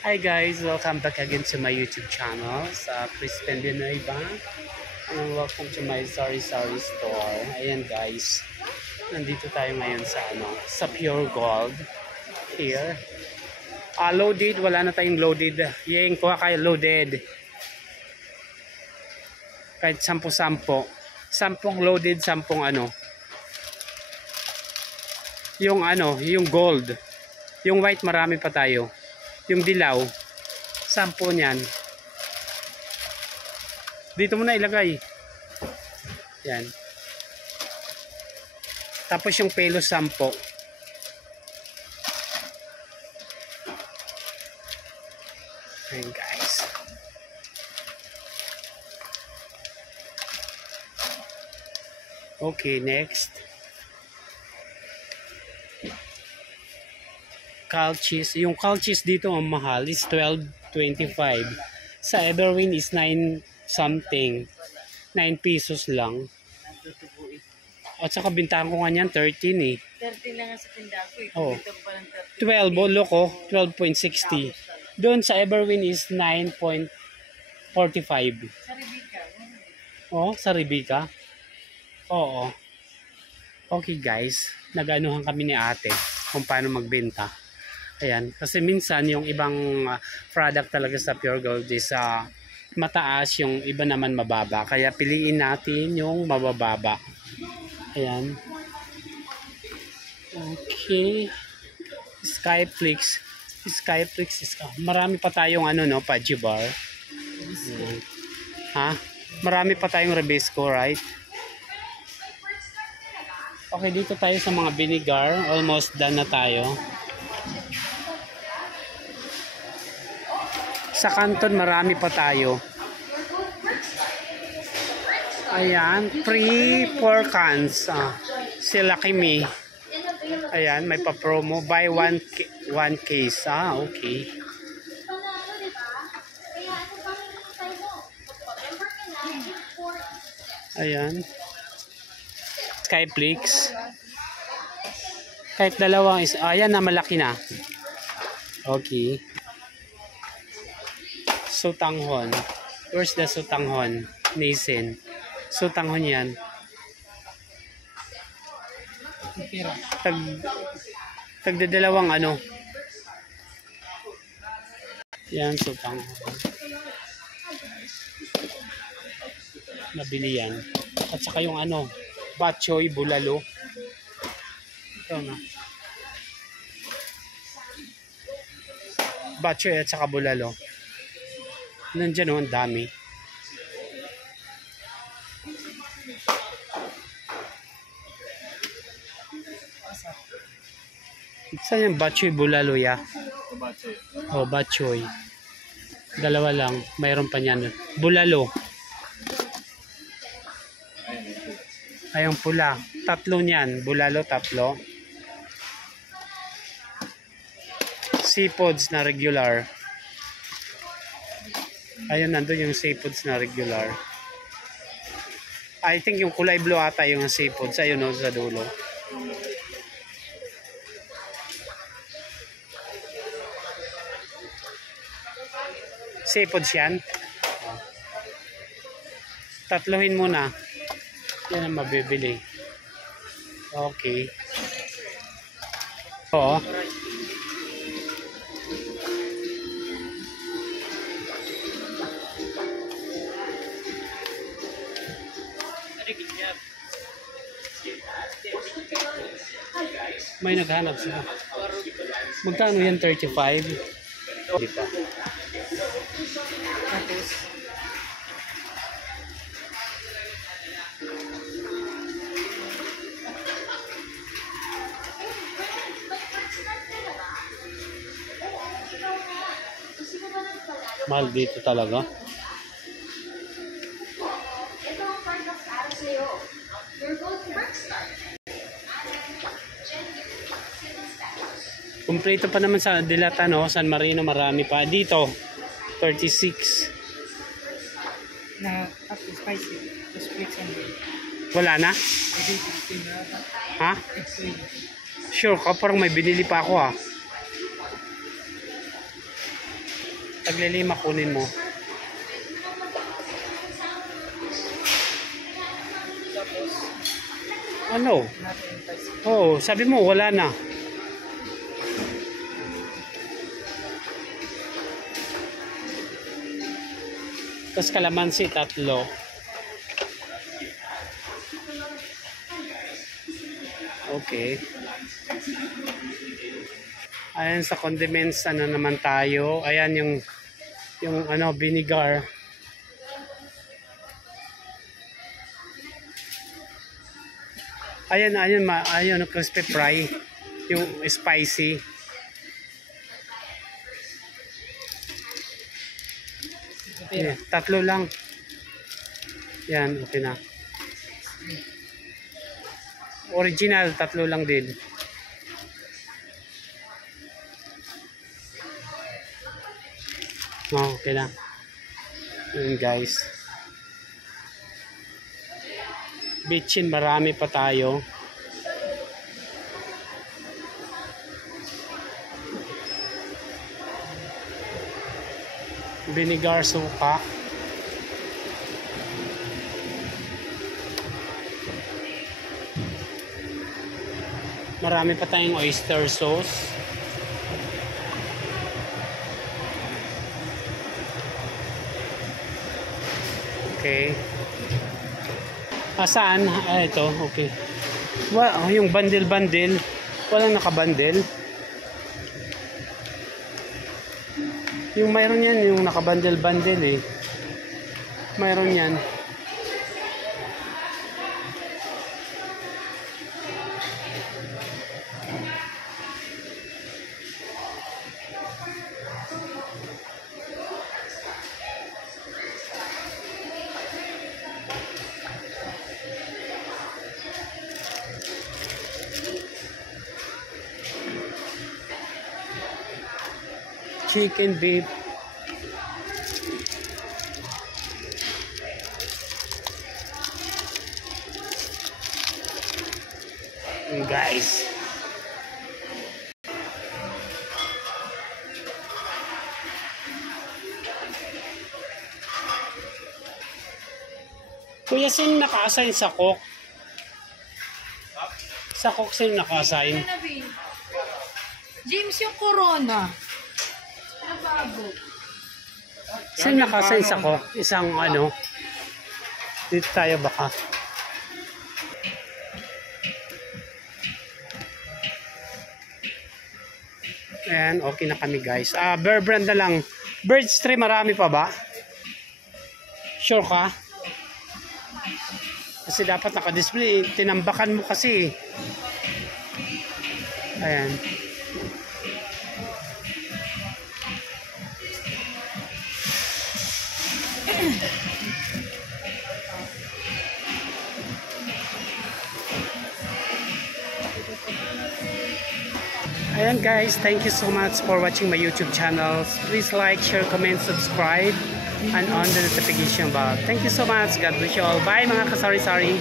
Hi guys, welcome back again to my YouTube channel sa Crispin Vinueva, and welcome to my Sorry store. Ayan guys, nandito tayo ngayon sa Pure Gold here. Loaded, wala na tayong loaded. Yang kuha kayo loaded. Kahit 10-10. 10 loaded, 10 yung gold. Yung white marami pa tayo. Yung dilaw, 10 niyan. Dito mo na ilagay. Yan. Tapos yung pelo 10. Ayan guys. Okay, next. Cal cheese. Yung cal cheese dito ang mahal is 12.25. Sa Everwin is 9 something. 9 pesos lang. At saka bintahan ko nga niyan 13 eh. 13 lang sa tindahan ko eh. Oh. Dito pa lang 13. 12, loko, 12.60. Doon sa Everwin is 9.45. Sa Rebecca. Oh, sa Rebecca. Oo. Okay guys, nag-anuhan kami ni ate kung paano magbenta. Ayan, kasi minsan yung ibang product talaga sa Pure Gold is mataas, yung iba naman mababa. Kaya piliin natin yung mabababa. Ayan. Okay. Skyflix. Marami pa tayong Pudgy bar. Ayan. Ha? Marami pa tayong Rebisco, right? Okay, dito tayo sa mga vinegar. Almost done na tayo. Sa Canton marami pa tayo. Ayan, free 4 cans. Si Lucky Me. Ayan, may pa-promo. Buy 1 case. Okay. Ayan. Skyflix. Kahit dalawang is, ayan na, malaki na. Okay. Sutanghon. Where's the Sutanghon? Nasin. Sutanghon yan. Tagdadalawang Yan, Sutanghon. Nabili yan. At saka yung Batchoy, bulalo. Ito na. Batchoy at saka bulalo. Nandiyan ang dami. Saan yung Batchoy bulalo ya? Oh, Batchoy. Dalawa lang. Mayroon pa niyan. Bulalo. Ayong pula. 3 niyan. Bulalo 3. Seafoods na regular. Ayun, nandun yung seafoods na regular. I think yung kulay blue ata yung seafoods. Ayun sa dulo. Seafoods yan. Tatluhin muna. Yan ang mabibili. Okay. Oo. May naghanap sila. Magkano yan? 35? Di pa. Mahal dito talaga. Kumpleto pa naman sa Dilata, San Marino, marami pa. Dito, 36. Na spicy. Wala na? Ha? Sure ka, parang may binili pa ako Taglilima kunin mo. Tapos, Ano? natin yung spicy. Oo, sabi mo wala na. Tapos kalamansi, 3. Okay. Ayan sa condiments, ano naman tayo. Ayan yung ano, vinegar. Ayan, ayan, crispy fry. Yung spicy. Yeah, 3 lang. Yan, okay na. Original, 3 lang din. Oh, okay na. Yun guys. Bitchin, marami pa tayo. Vinegar, suka. Marami pa tayong oyster sauce. Okay. Saan? Ito. Okay. Yung bundle. Walang nakabundle. Yung mayroon yan, yung nakabundle eh. Mayroon yan. Chicken, beef. Guys. Kuya, sino naka-assign sa cook? Sa cook, sino naka-assign? James, yung corona. Bago. Sino naka-assign sa cook? Isang ano? Dito tayo baka. Ayan, okay na kami guys. Bear brand na lang. Birds 3, marami pa ba? Sure ka? Kasi dapat naka-display. Tinambakan mo kasi. Ayan. Ayan guys, thank you so much for watching my YouTube channel. Please like, share, comment, subscribe, and on the notification bell. Thank you so much. God bless you all. Bye mga kasari-sari.